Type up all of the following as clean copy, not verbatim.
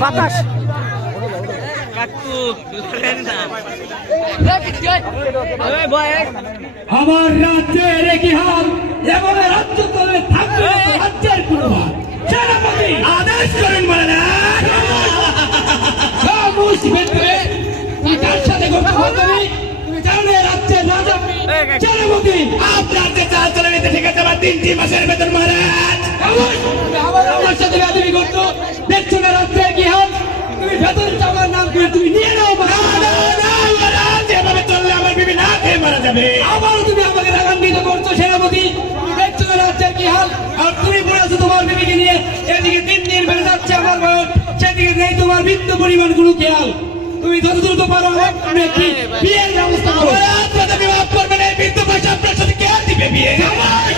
বাতাস আমার রাজ্যের একই হাল এমন রাজ্য তলে থাকবে রাজ্যের কোনো সেনাপতি আদেশ করেন মানে কার সাথে কথা বলবি তুমি জানো রাজ্যের রাজা সেনাপতি আপনার যে চাল চলে নিতে ঠিক আছে আমার 3টি মাসের বেতন মহারাজ আমার সাথে রাজনীতি করতো দেখছো না রাজ্যের কি হাল তুমি বেতন চাওয়ার নাম করে তুমি নিয়ে নাও এভাবে চললে আমার বিবি না খেয়ে মারা যাবে আবারও তুমি আমাকে রাগান্বিত করছো সেনাপতি তুমি দেখছো না রাজ্যের কি হাল আর তুমি বলেছো তোমার বিবিকে নিয়ে এদিকে দিন দিন বেড়ে যাচ্ছে আমার বয়স সেদিকে নেই তোমার বৃত্ত পরিমাণ কোনো খেয়াল তুমি যত দ্রুত পারো আমি একটি বিয়ের ব্যবস্থা করো বিবাহ করবে না বৃত্ত পয়সা আপনার সাথে কে দিবে বিয়ে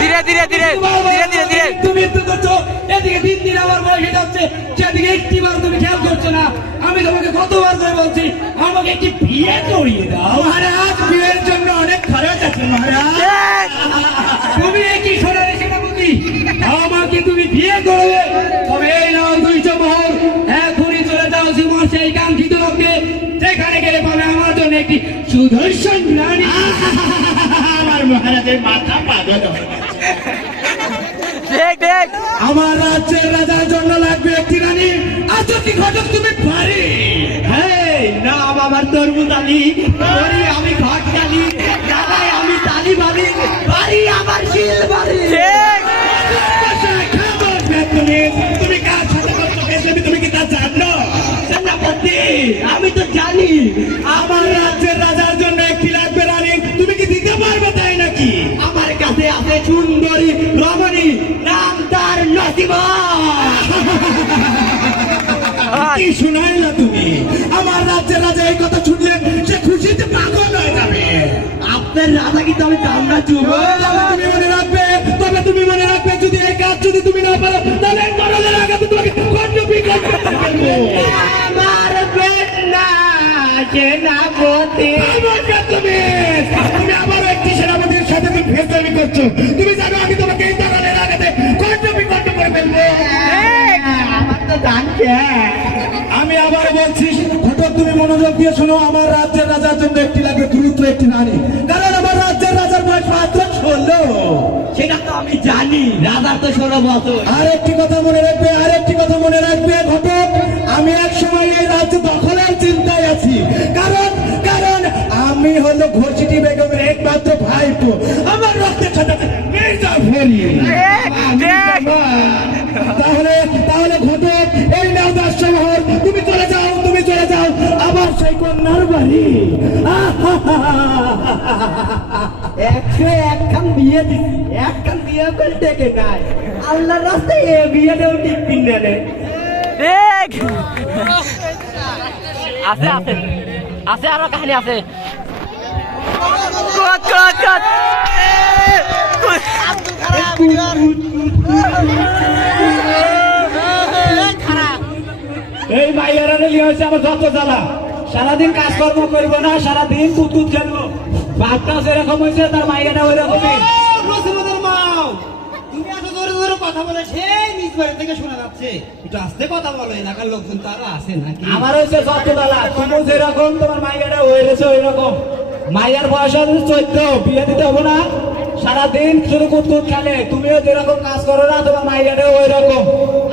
ধীরে ধীরে ধীরে ধীরে ধীরে ধীরে তুমি মৃত্যু করছো এদিকে দিন দিন আমার বয়স যাচ্ছে সেদিকে একটিবার তুমি খেয়াল করছো না আমি তোমাকে কতবার করে বলছি আমাকে একটি বিয়ে করিয়ে দাও মহারাজ বিয়ের জন্য অনেক খরচ আছে মহারাজ তুমি একই সোনার সেনাপতি আমাকে তুমি বিয়ে করবে তবে এই নাও 200 মোহর এখনই চলে যাও জীবন সেই কাঙ্ক্ষিত লোককে যেখানে গেলে পাবে আমার জন্য একটি সুদর্শন রানী আমার মহারাজের মাথা পাগল হয়ে গেছে দেখ দেখ আমার রাজ্যের রাজার জন্য লাগবে একটি রানী আজকে ঘটক তুমি পারি হ্যাঁ নাম আমার তরমুজ আলী করি আমি ঘটকালি জায়গায় আমি তালি বাড়ি বাড়ি আমার শিল বাড়ি তুমি কার সাথে করছো তুমি কি তা জানো সেনাপতি আমি তো জানি আমার রাজ্যের রাজার জন্য একটি লাগবে রানী তুমি কি দিতে পারবে তাই নাকি আমার কাছে আছে সুন্দরী রমণী নাম তার নসিবা কি শোনাই না তুমি আমার রাজ্যের রাজা এই কথা শুনলে সে খুশিতে পাগল হয়ে যাবে আপনার রাজা কি তবে কামড়া চুপ তুমি মনে রাখবে তবে তুমি মনে রাখবে যদি এই কাজ যদি তুমি না পারো তাহলে করলের আগে তোমাকে খণ্ডবি করতে পারবো আমার পেট না সেনাপতি তুমি আবার একটি সেনাপতির সাথে তুমি ফেসলামি করছো তুমি জানো আমি তোমাকে এই ধরনের আগাতে খণ্ডবি করতে করে ফেলবো আমার তো জানছে আমি আবার বলছি ঘটক তুমি মনোযোগ দিয়ে শোনো আমার রাজ্যের রাজার জন্য একটি লাগবে দ্রুত একটি রানী কারণ আমার রাজ্যের রাজার বয়স মাত্র 16 সেটা তো আমি জানি রাজার তো 16 বছর আরেকটি কথা মনে রাখবে ঘটক আমি এক সময় এই রাজ্য দখলের চিন্তায় আছি কারণ আমি হলো ঘোষিটি বেগমের একমাত্র ভাইপো আমার রক্তের সাথে মির্জাফরি তাহলে ঘটক এই নাও 10 মোহর তুমি চলে যাও আবার সেই কন্যার বাড়ি 101 খান বিয়ে দিছি এক খান বিয়ে করে ডেকে নাই আল্লাহর রাস্তায় এ বিয়েটাও ঠিক কিনে নে দেখ আছে আছে আছে আরো কাহিনী আছে এই মাইয়ারা নিয়ে হয়েছে আমার যত জ্বালা সারাদিন কাজকর্ম করবো না সারাদিন কুতুত খেলবো বাপটাও যেরকম হয়েছে তার মাইয়াটা ওই রকমই তুমি এত জোরে জোরে কথা বলে সেই নিজ বাড়ি থেকে শোনা যাচ্ছে একটু আস্তে কথা বলো এলাকার লোকজন তো আরো আছে নাকি আমার হয়েছে যত জ্বালা তুমি যেরকম তোমার মাইয়াটা হয়েছে ওই রকম মাইয়ার বয়স 14 বিয়ে দিতে হবো না সারাদিন শুধু কুতকুত খেলে তুমিও যেরকম কাজ করো না তোমার মাইয়াটাও ওই রকম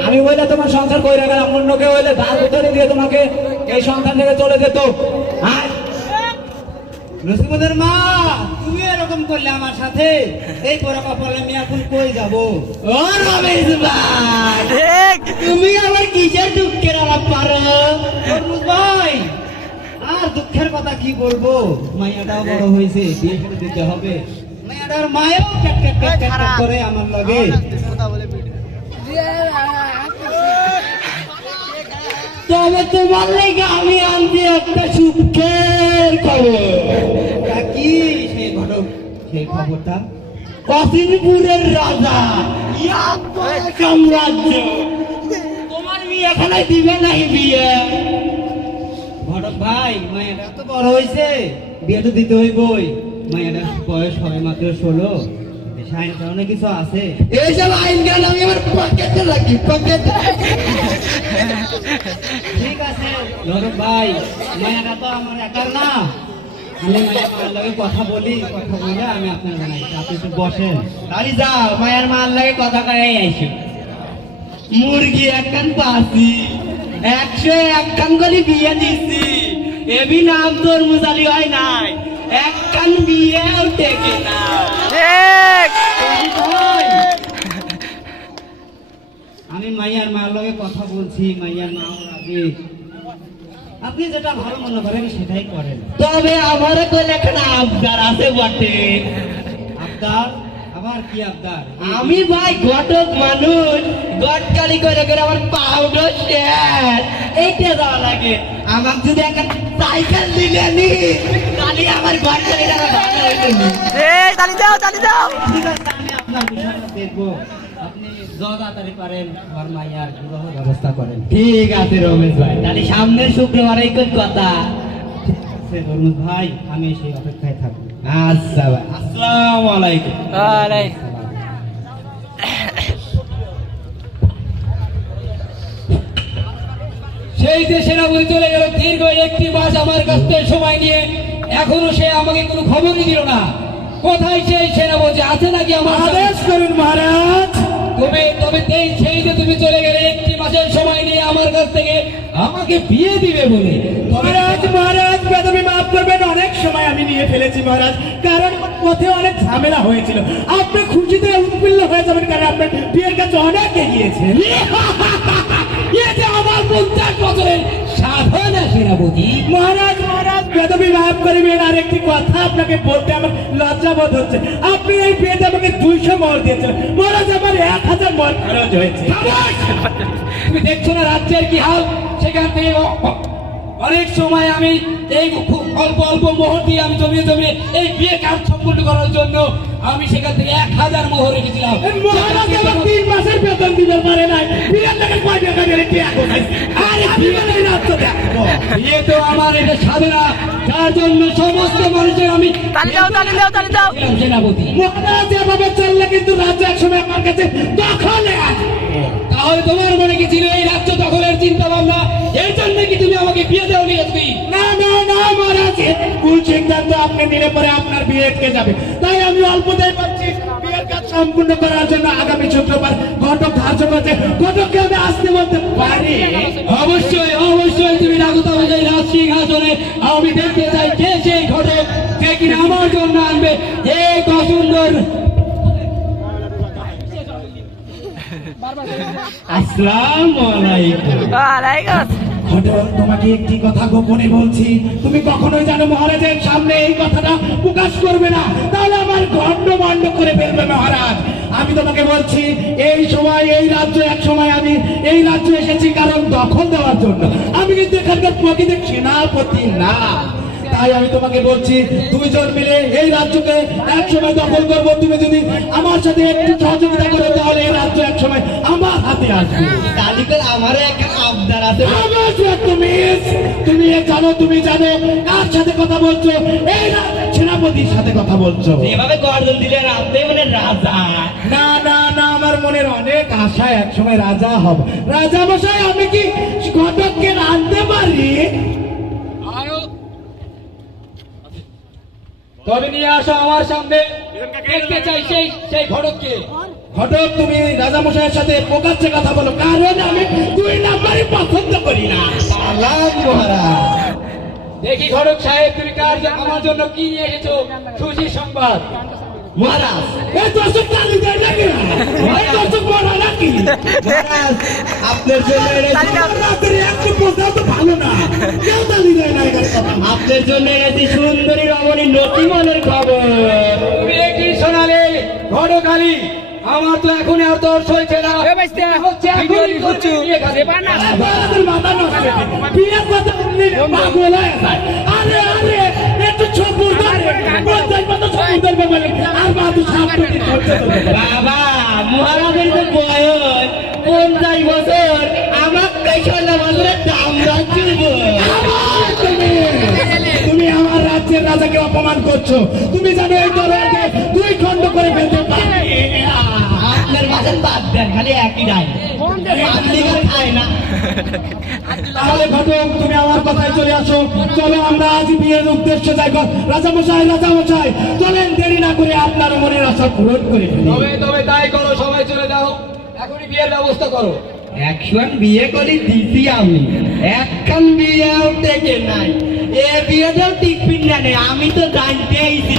আমি বলে তোমার সংসার করে গেলাম অন্য কেউ হইলে ধার ভিতরে দিয়ে তোমাকে এই সংসার থেকে চলে যেত আর রসিমদের মা তুমি এরকম করলে আমার সাথে এই পরে কপালে আমি এখন কই যাবো ও রমেশ ভাই তুমি আমার কিসের দুঃখের আলাপ পারো ভাই আর দুঃখের কথা কি বলবো মাইয়াটাও বড় হয়েছে বিয়ে করে দিতে হবে মাইয়াটার মায়েও করে আমার লাগে তবে তোমার লেগে আমি আনছি একটা সুখের খবর কি সেই ঘটক সেই খবরটা কাশিমপুরের রাজা সাম্রাজ্য তোমার বিয়ে এখানে দিবে নাই বিয়ে ঘটক ভাই মায়ের এত বড় হয়েছে বিয়ে তো দিতে হইবই মায়ের বয়স হবে মাত্র 16, সাইন কারণে কিছু আছে। এইসব আইন গান আমি আমার পকেটে রাখি, পকেটে। ঠিক আছে লরক ভাই, মায়াটা তো আমার একার না, আমি মায়ের মার লাগে কথা বলি, কথা বলে আমি আপনার জানাই, আপনি একটু বসেন। তাহলে যাও মায়ের মার লাগে কথা কয়ে আইসো। মুরগি একখান পাচ্ছি, 101 খান করে বিয়ে দিচ্ছি, এবি নাম তোর মুজালি হয় নাই, একখান বিয়েও টেকে না। ঠিক আমি মাইয়ার মার লগে কথা বলছি, মাইয়ার মা রাজি, আপনি যেটা ভালো মনে করেন সেটাই করেন। তবে আমারও তো একটা আবদার আছে বটে। আবদার? আবার কি আবদার? আমি ভাই ঘটক মানুষ, গটকালি করে করে আমার পাউডার শেষ, এইটা যাওয়া লাগে। আমার যদি একটা সাইকেল দিলে নি, তাহলে আমার গটকালিটা ভালো হইতো না। ঠিক তালি দাও তালি দাও ঠিক আছে, আমি আপনার বিষয়টা দেখবো, আপনি যত তাড়াতাড়ি পারেন আমার মাইয়ার বিবাহ ব্যবস্থা করেন। ঠিক আছে রমেশ ভাই, তাহলে সামনের শুক্রবারে কোন কথা। ঠিক আছে রমেশ ভাই, আমি সেই অপেক্ষায় থাকবো। আচ্ছা ভাই, আসসালামু আলাইকুম। ওয়ালাইকুম সেই যে সেনাপতি চলে গেল দীর্ঘ 1 মাস আমার কাছ থেকে সময় নিয়ে, এখনো সে আমাকে কোনো খবরই দিল না। কোথায় সেই সেনাপতি, আছে নাকি আমার সাথে? আদেশ করুন মহারাজ। তবে সেই যে তুমি চলে গেলে 1 মাসের সময় নিয়ে আমার কাছ থেকে আমাকে বিয়ে দিবে বলে। মহারাজ, মহারাজ বেদবি মাফ করবেন, অনেক সময় আমি নিয়ে ফেলেছি মহারাজ, কারণ পথে অনেক ঝামেলা হয়েছিল। আপনি খুশিতে উৎফুল্ল হয়ে যাবেন, কারণ আপনার বিয়ের কাছে অনেক এগিয়েছেন। এ যে আমার 50 বছরের সাধনা সেনাপতি। মহারাজ, মহারাজ বেদবি মাফ করবেন, আর একটি কথা আপনাকে বলতে আমার লজ্জা বোধ হচ্ছে। আপনি এই বিয়েতে আমাকে 200 মোহর দিয়েছিলেন, মহারাজ আমার 1000 মোহর খরচ হয়েছে। তুমি দেখছো না রাজ্যের কি হাল, সেখান থেকে অনেক সময় আমি এই খুব অল্প অল্প মোহর দিয়ে আমি জমিয়ে জমিয়ে এই বিয়ে কাজ সম্পূর্ণ করার জন্য আমি সেখান থেকে 1000 মোহর রেখেছিলাম। মহারাজ আমার 3 মাসের বেতন দিতে পারে নাই, বিয়ের টাকা কয় টাকা দিয়ে রেখে এখন আরে বিয়ে নাই না তো দেখো। বিয়ে তো আমার এটা সাধনা, যার জন্য সমস্ত মানুষের আমি তালি দাও তালি দাও তালি দাও ছিলাম সেনাপতি। মহারাজ এভাবে চললে কিন্তু রাজ্য একসময় আমার কাছে দখলে আসবে। তাহলে তোমার মনে কি ছিল এই রাজ্য দখলের চিন্তা ভাবনা, এই জন্য কি তুমি আমাকে বিয়ে দেওয়া নিয়ে আসবি? না না না মহারাজ, ভুল সিদ্ধান্ত আপনি নিলে পরে আপনার বিয়ে আটকে যাবে। তাই আমি অল্পতেই পাচ্ছি বিয়ের কাজ সম্পূর্ণ করার জন্য আগামী শুক্রবার ঘটক ধার্য করছে। ঘটককে আমি আসতে বলতে পারি? অবশ্যই অবশ্যই তুমি রাখো, তবে সেই রাজ সিংহাসনে আমি দেখতে চাই কে সেই ঘটক যে কিনা আমার জন্য আনবে এক অসুন্দর। আসসালামু আলাইকুম। ওয়ালাইকুম ঘটক, তোমাকে একটি কথা গোপনে বলছি, তুমি কখনোই জানো মহারাজের সামনে এই কথাটা প্রকাশ করবে না, তাহলে আমার গন্ডমন্ড করে ফেলবে মহারাজ। আমি তোমাকে বলছি, এই সময় এই রাজ্য এক সময় আমি এই রাজ্যে এসেছি কারণ দখল দেওয়ার জন্য, আমি কিন্তু এখানকার প্রকৃত সেনাপতি না। তাই আমি তোমাকে বলছি, 2 জন মিলে এই রাজ্যকে এক সময় দখল করবো। তুমি যদি আমার সাথে একটু সহযোগিতা করো তাহলে এই রাজ্য এক সময় আমার হাতে আসবে। তালিকার আমারও একটা আবদার আছে। তুমি জানো, তুমি জানো কার সাথে কথা বলছো? এই সেনাপতির সাথে কথা বলছো। এভাবে গর্জন দিলে রাতে মানে রাজা। না না না, আমার মনের অনেক আশা একসময় রাজা হব। রাজা মশাই, আমি কি ঘটককে আনতে পারি? তবে নিয়ে আসো আমার সামনে, দেখতে চাই সেই ঘটককে। ঘটক, তুমি রাজা মশাইয়ের সাথে প্রকাশ্যে কথা বলো, কারণ আমি 2 নাম্বারই পছন্দ করি না। সালাম মহারাজ। দেখি ঘটক সাহেব, তুমি কার আমার জন্য কি নিয়ে এসেছো? খুশি সংবাদ। মহারাজ, এই দর্শক তালি দেয় নাকি? এই দর্শক বড় নাকি? মহারাজ আপনার জন্য তালি দাও রাতের একটু বোঝাও তো ভালো না, কেউ তালি দেয় না এখানে কথা। আপনার জন্য এনেছি সুন্দরী রমণী নটিমনের খবর। তুমি কি শোনালে ঘটকালি? আমার তো এখন আর দর্শ হয়েছে না, হচ্ছে এখনই করছি আমাদের মাথা নষ্ট হয়ে যায়। বিয়ের কথা বললে পাগল হয়ে যায়। আরে আরে, একটু ছপুর ধরে, 50 মতো ছপুর ধরবে বলে, আর বাদু সাপ পেটে ধরতে ধরবে। বাবা, মহারাজের যে বয়স 50 বছর, আমার 60 বছরের দাম রাখছিল। তুমি আমার রাজ্য রাজ্যের রাজাকে অপমান করছো। তুমি জানো এই তলোয়ারকে দুই খণ্ড করে ফেলতে পারে। আপনার বাসন বাদ দেন, খালি একই ডাই খায় না। তাহলে ঘটক তুমি আমার কথায় চলে আসো। চলো আমরা আজ বিয়ের উদ্দেশ্যে যাই। রাজামশাই, রাজামশাই চলেন, দেরি না করে আপনার মনের আশা পূরণ করে ফেলি। তবে তাই করো, সবাই চলে যাও, এখনই বিয়ের ব্যবস্থা করো। এখন বিয়ে করে দিছি আমি, এখন বিয়েও টেকে নাই, এ বিয়েটাও টিকপিন না নেই, আমি তো জানতেইছি।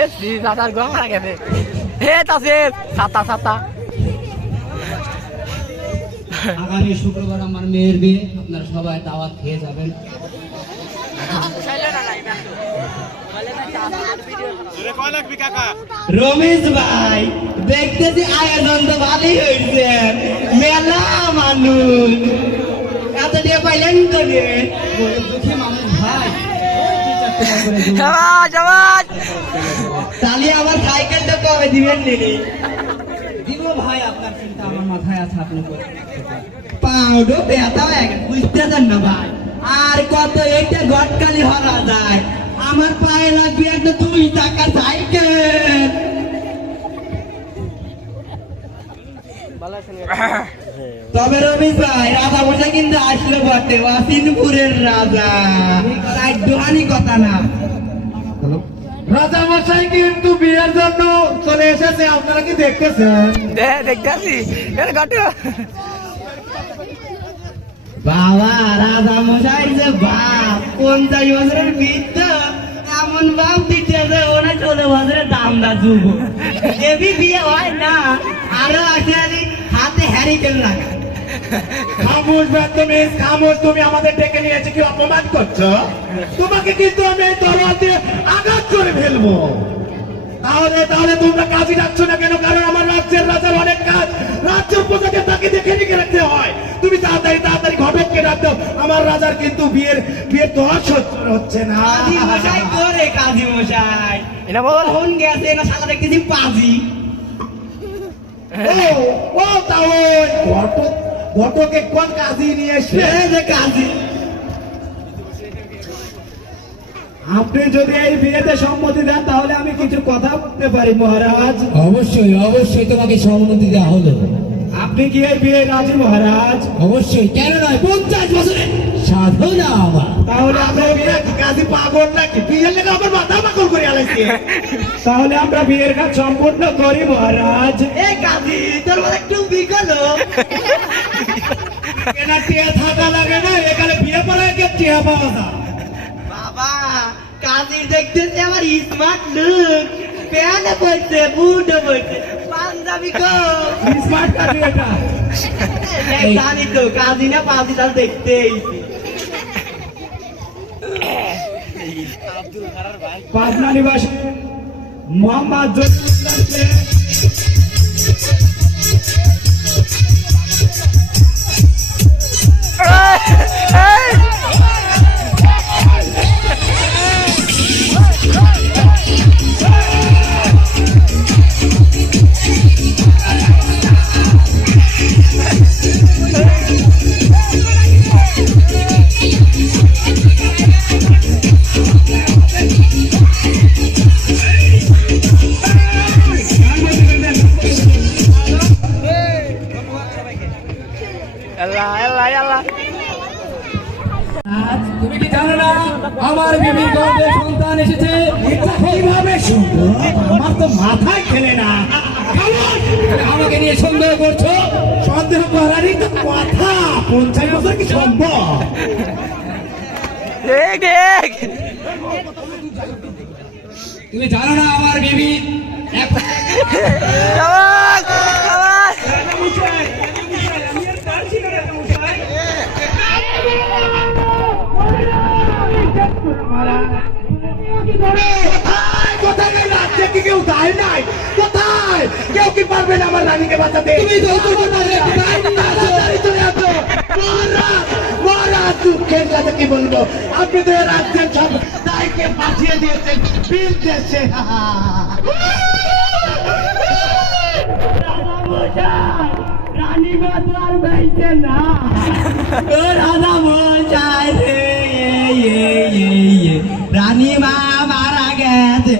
এ সাতার গম মারা গেছে। হে তাসির সাতা সাতা। আগামী শুক্রবার আমার মেয়ের বিয়ে, আপনারা সবাই দাওয়াত খেয়ে যাবেন। রমেশ ভাই, দেখতেছি আয়োজন তো ভালোই হয়েছে, মেলা মানুষ, এত দিয়ে পাইলেন তো রে দুঃখী মানুষ ভাই। সবাই সবাই তাহলে আমার সাইকেলটা কবে দিবেন নিনি? দিব ভাই, আপনার চিন্তা আমার মাথায় আছে, আপনি পাউডো ব্যথা হয়ে গেছে, বুঝতেছেন না ভাই? আর কত একটা গটকালি হরা যায়, আমার পায়ে লাগবে একটা 2 টাকা সাইকেল। তবে রমেশ ভাই, রাজা বসে কিন্তু আসলো বটে, ওয়াসিনপুরের রাজা, তাই দোহানি কথা না। রাজামশাই কিন্তু বিয়ের জন্য চলে এসেছে, আপনারা কি দেখতেছেন? দেখতে আসি ঘটক। বাবা, রাজা মশাই যে বাপ, 50 বছরের বৃদ্ধ, এমন বাপ দিতেছে ওরা 14 বছরের দামদা যুব। দেবী বিয়ে হয় না, আরো আছে হাতে হ্যারিকেন লাগা। খামোশ বেদমেশ, খামোশ। তুমি আমাদের ডেকে নিয়েছে কি অপমান করছো? তোমাকে কিন্তু আমি এই তরোয়াল দিয়ে আঘাত করে ফেলবো। তাহলে তোমরা কাজই রাখছো না কেন? কারণ আমার রাজ্যের রাজার অনেক কাজ, রাজ্য প্রজাকে তাকে দেখে দেখে রাখতে হয়। তুমি তাড়াতাড়ি ঘটককে ডাক দাও, আমার রাজার কিন্তু বিয়ের দশ হচ্ছে না। কাজী মশাই করে, কাজী মশাই এটা বল। কখন গেছে না, সারা দেখতেছি পাজি। ও তাহলে ঘটকে কোন কাজী নিয়ে এসে? এই যে কাজী, আপনি যদি এই বিয়েতে সম্মতি দেন তাহলে আমি কিছু কথা বলতে পারি মহারাজ। অবশ্যই অবশ্যই তোমাকে সম্মতি দেওয়া হলো। আপনি কি এই বিয়ে রাজি মহারাজ? অবশ্যই, কেন নয়, 50 বছরের সাধনা আমার। তাহলে আমরা বিয়ে কাজী পাগল নাকি? বিয়ের লেগে আমার মাথা পাগল করে আলাইছে। তাহলে আমরা বিয়ের কাজ সম্পূর্ণ করি মহারাজ। এ কাজী, তোর মধ্যে একটু বিকলো কেনা টিয়া থাকা লাগে না, এখানে বিয়ে পড়ায় কে টিয়া পাওয়া যায়? বাবা, কাজীর দেখতেছি আমার স্মার্ট লুক, প্যান্টে পড়ছে, বুটে পড়ছে, পাঞ্জাবি কো স্মার্ট কাজী এটা। জানি তো, কাজী না পাজি তাল দেখতেই। পাবনা নিবাসী মোহাম্মদ জসিমুদ্দিনকে তুমি কি জানো না আমার বিবির গর্ভে সন্তান এসেছে? এটা কিভাবে শুনবো? আমার তো মাথায় খেলে না। আমাকে নিয়ে সন্দেহ করছো? সন্দেহ করারই তো কথা। 50 বছর কি সম্ভব? দেখ দেখ তুমি জানো না আমার বিবি এখন সবাই সবাই কোথায় গেল? রাজ্যে কি কেউ দায় নাই? কোথায়? কেউ কি পারবে না আমার রানীকে বাঁচাতে? তুমি তাড়াতাড়ি চলে আসো। মহারাজ, মহারাজ, দুঃখের কথা কি বলবো? আপনি তো এই রাজ্যের সব দায়কে পাঠিয়ে দিয়েছেন বিল দেশে। রানী বাজার বাইতে না, রাজা মশাই রে, রানীমা মারা গেছে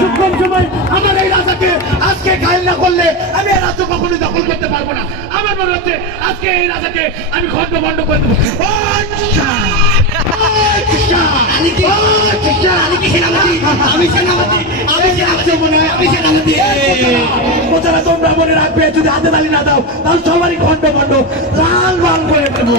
সুক্ষম সময় আমার এই রাজাকে আজকে ঘায়ল না করলে আমি এই রাজ্য কখনোই দখল করতে পারবো না। আমার মনে হচ্ছে আজকে এই রাজাকে আমি খন্ড বন্ড করে দেবো। প্রচারা তোমরা মনে রাখবে, যদি হাতে তালি না দাও তাহলে সবারই খন্ড বন্ড লাল লাল করে দেবো।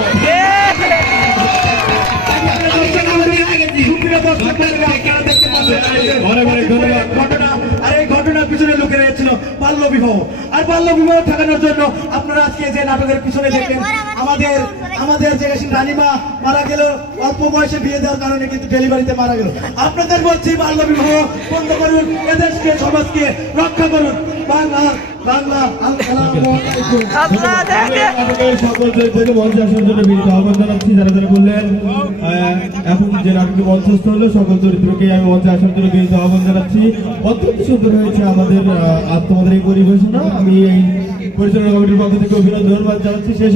ঘটনা আর এই ঘটনার পিছনে লুকে রয়েছিল বাল্য বিবাহ। আর বাল্য বিবাহ ঠেকানোর জন্য আপনারা আজকে যে নাটকের পিছনে দেখেন আমাদের যে রানীমা মারা গেল অল্প বয়সে বিয়ে দেওয়ার কারণে, কিন্তু ডেলিভারিতে মারা গেল। আপনাদের বলছি বাল্য বিবাহ বন্ধ করুন, এদেশকে সমাজকে রক্ষা করুন। বাংলা বাংলা সকল থেকে মঞ্চে আসার জন্য বিনীত আহ্বান জানাচ্ছি। যারা যারা বললেন এখন যে নাটকটি মঞ্চস্থ হলো, সকল চরিত্রকে আমি মঞ্চে আসার জন্য বিনীত আহ্বান জানাচ্ছি। অত্যন্ত সুন্দর হয়েছে আমাদের তোমাদের এই পরিবেশনা। আমি এই পরিচালনা কমিটির পক্ষ থেকে অভিনন্দন ধন্যবাদ জানাচ্ছি। সেই